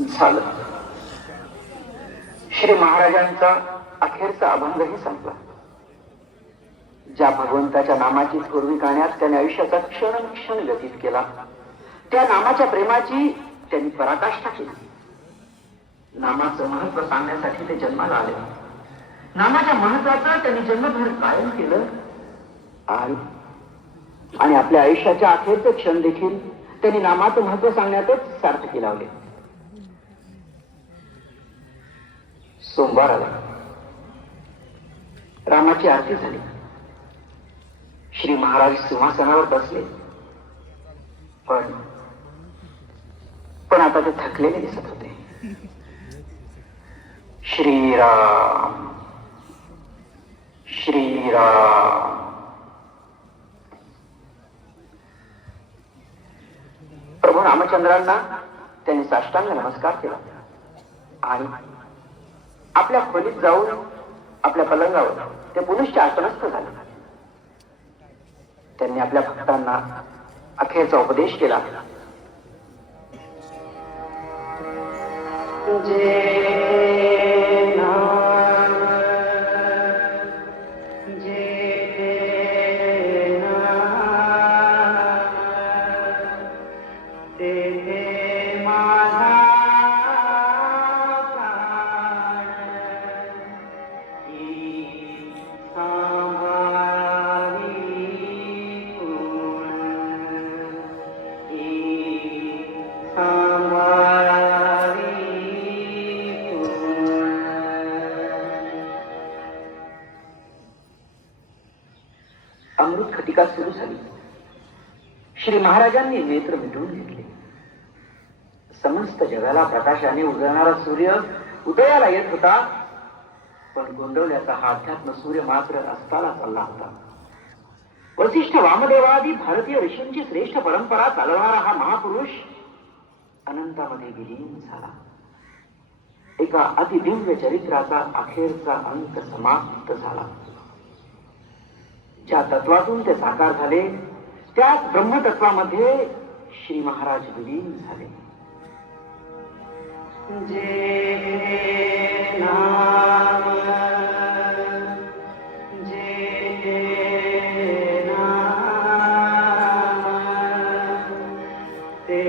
झालं. श्री महाराजांचा अखेरचा अभंगही संपला. ज्या भगवंताच्या नामाची पूर्वी गाण्यात त्याने आयुष्याचा क्षण क्षण व्यतीत केला, त्या नामाच्या प्रेमाची त्यांनी पराकाष्ठा केली. नामाचं महत्व सांगण्यासाठी ते जन्माला आले. नामाच्या महत्वाचं त्यांनी जन्मभर कायम केलं आणि आपल्या आयुष्याच्या अखेरचे क्षण देखील त्यांनी नामाचं महत्व सांगण्यातच सार्थकी लावले. सोमवार आला. रामाची आरती झाली. श्री महाराज सिंहासनावर बसले. पण आता ते थकलेले दिसत होते. श्रीराम श्रीराम. प्रभू रामचंद्रांना त्यांनी साष्टांग नमस्कार केला आणि आपल्या खोलीत जाऊन आपल्या पलंगावर ते पुनश्च आसनस्थ झाले. त्यांनी आपल्या भक्तांना अखेरचा उपदेश केला. अमृत घटिका सुरू झाली. श्री महाराजांनी नेत्र मिटवून घेतले. समस्त जगाला प्रकाशाने उजळणारा सूर्य उदयाला येत होता, पण गोंधळल्याचा हा अध्यात्म सूर्य मात्र अस्ताला चालला होता. वसिष्ठ वामदेवादी भारतीय ऋषींची श्रेष्ठ परंपरा चालवणारा हा महापुरुष अनंतामध्ये विलीन झाला. एका अतिदिव्य चरित्राचा अखेरचा अंत समाप्त झाला. ज्या तत्वातून ते साकार झाले त्याच ब्रह्मतत्वामध्ये श्री महाराज विलीन झाले. जे नाम जे नाम ते